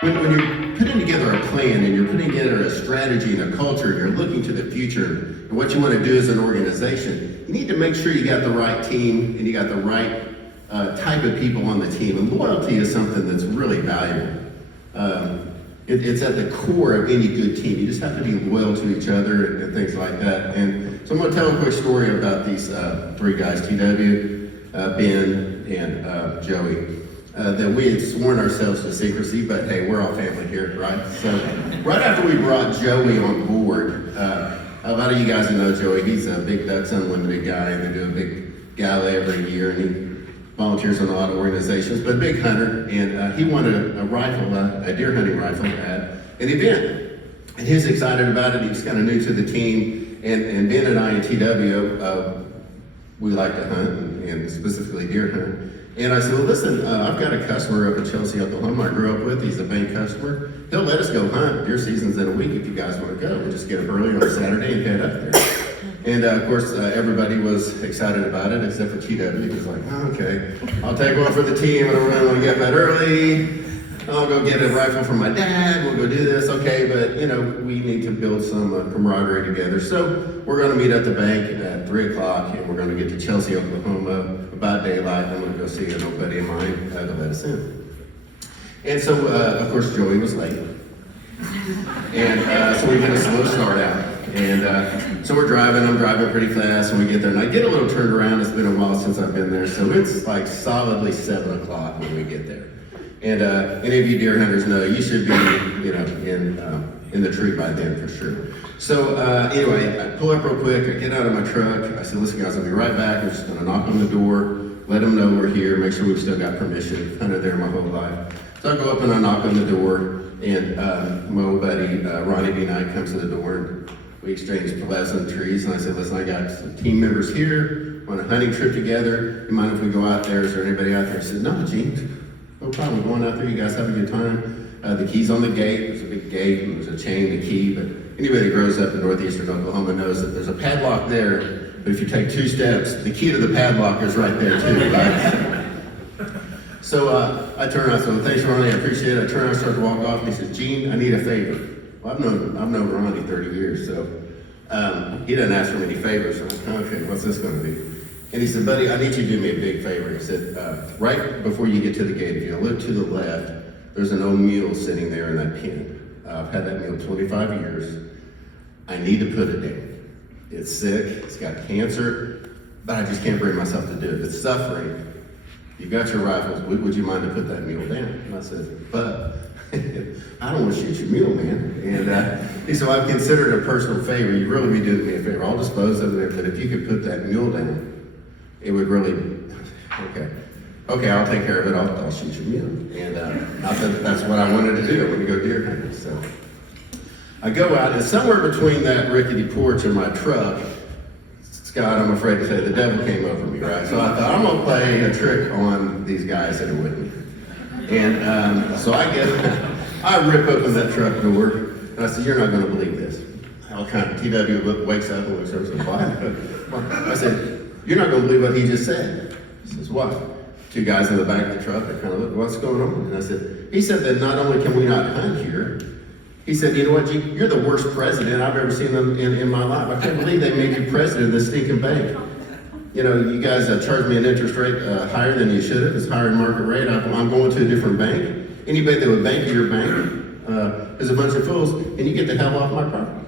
When you're putting together a plan and you're putting together a strategy and a culture and you're looking to the future and what you want to do as an organization, you need to make sure you got the right team and you got the right type of people on the team. And loyalty is something that's really valuable. It's at the core of any good team. You just have to be loyal to each other and things like that. And so I'm going to tell a quick story about these three guys, TW, Ben, and Joey. That we had sworn ourselves to secrecy, but hey, we're all family here, right? So right after we brought Joey on board, a lot of you guys know Joey. He's a Big Ducks Unlimited guy, and they do a big gala every year, and he volunteers on a lot of organizations, but a big hunter, and he won a rifle, a deer hunting rifle at an event. And he's excited about it. He was kind of new to the team, and Ben and I and TW, we like to hunt, and specifically deer hunt. And I said, well, listen, I've got a customer up in Chelsea, Oklahoma I grew up with. He's a bank customer. He'll let us go hunt. Deer season's in a week if you guys want to go. We'll just get up early on a Saturday and head up there. And of course, everybody was excited about it except for TW. He was like, oh, okay, I'll take one for the team. I don't really want to get that early. I'll go get a rifle from my dad. We'll go do this. Okay, but we need to build some camaraderie together. So we're going to meet at the bank at 3 o'clock, and we're going to get to Chelsea, Oklahoma about daylight. I'm going to go see an old buddy of mine to let us in. And so, of course, Joey was late. And so we get a slow start out. And so we're driving. I'm driving pretty fast, and we get there. And I get a little turned around. It's been a while since I've been there. So it's like solidly 7 o'clock when we get there. And any of you deer hunters know you should be, in the tree by then for sure. So anyway, I pull up real quick. I get out of my truck. I said, listen guys, I'll be right back. I'm just going to knock on the door, let them know we're here, make sure we've still got permission. Hunted there my whole life. So I go up and I knock on the door, and my old buddy Ronnie B. Knight comes to the door, and we exchange pleasantries. And I said, listen, I got some team members here on a hunting trip together. You mind if we go out there? Is there anybody out there? He said, no, Gene. No problem, going out there, you guys have a good time. The key's on the gate, there's a big gate, and there's a chain to key, but anybody that grows up in northeastern Oklahoma knows that there's a padlock there, but if you take 2 steps, the key to the padlock is right there too, right? So I turn around, so thanks Ronnie, I appreciate it. I turn around, start to walk off, and he says, Gene, I need a favor. Well, I've known Ronnie 30 years, so he doesn't ask for many favors, so I'm like, okay, what's this gonna be? And he said, buddy, I need you to do me a big favor. He said, right before you get to the gate, if you look to the left, there's an old mule sitting there in that pen. I've had that mule 25 years. I need to put it down. It's sick, it's got cancer, but I just can't bring myself to do it. It's suffering. You've got your rifles, would you mind to put that mule down? And I said, but I don't want to shoot your mule, man. And he said, well, I've considered it a personal favor. You'd really be doing me a favor. I'll dispose of it, but if you could put that mule down, it would really, okay, I'll take care of it, I'll shoot your mule. And I said that's what I wanted to do, I wanted to go deer hunting. So I go out, and somewhere between that rickety porch and my truck, Scott, I'm afraid to say, the devil came over me, right? So I thought, I'm gonna play a trick on these guys that are with me. And so I rip open that truck door, and I said, you're not gonna believe this. TW wakes up and looks over and says, what? I said, you're not going to believe what he just said. He says, what? 2 guys in the back of the truck, they kind of look, what's going on? And I said, he said that not only can we not hunt here, he said, you know what, G, you're the worst president I've ever seen in my life. I can't believe they made you president of this stinking bank. You guys charged me an interest rate higher than you should have. It's higher than market rate. I'm going to a different bank. Anybody that would bank at your bank is a bunch of fools, and you get the hell off my property.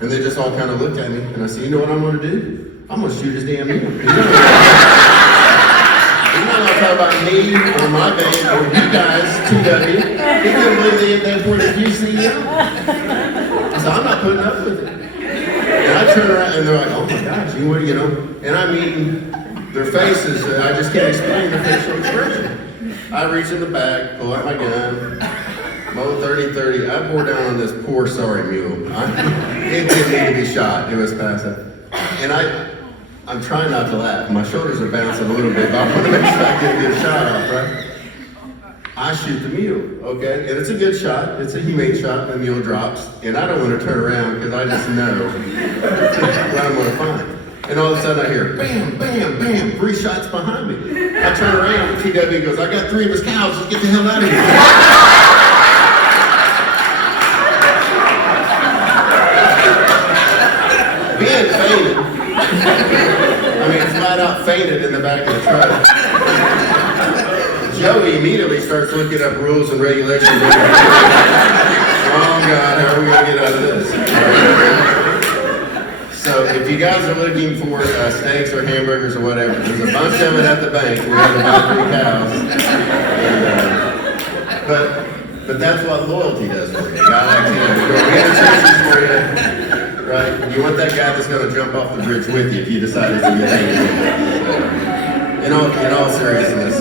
And they just all kind of looked at me, and I said, you know what I'm going to do? I'm gonna shoot his damn mule. You're not gonna talk about me or my bank or you guys, TW. You couldn't believe they appointed you CEO. I said, I'm not putting up with it. And I turn around and they're like, oh my gosh, and I mean, their faces, I just can't explain the facial expression. I reach in the back, pull out my gun, load 30-30. I bore down on this poor sorry mule. It didn't need to be shot. It was passive. And I'm trying not to laugh. My shoulders are bouncing a little bit, but I want to make sure I get a good shot off, right? I shoot the mule, okay? And it's a good shot. It's a humane shot. The mule drops. And I don't want to turn around because I just know what I'm going to find. And all of a sudden I hear bam, bam, bam, 3 shots behind me. I turn around and TW goes, I got 3 of his cows. Let's get the hell out of here. about fainted in the back of the truck. Joey immediately starts looking up rules and regulations. Oh God, how are we going to get out of this? So if you guys are looking for steaks or hamburgers or whatever, there's a bunch of it at the bank. We have about 3 cows. And, but that's what loyalty does for you. A guy like him, we have chances for you, right? You want that guy that's going to jump off the bridge with you if you decide to get angry. In all seriousness,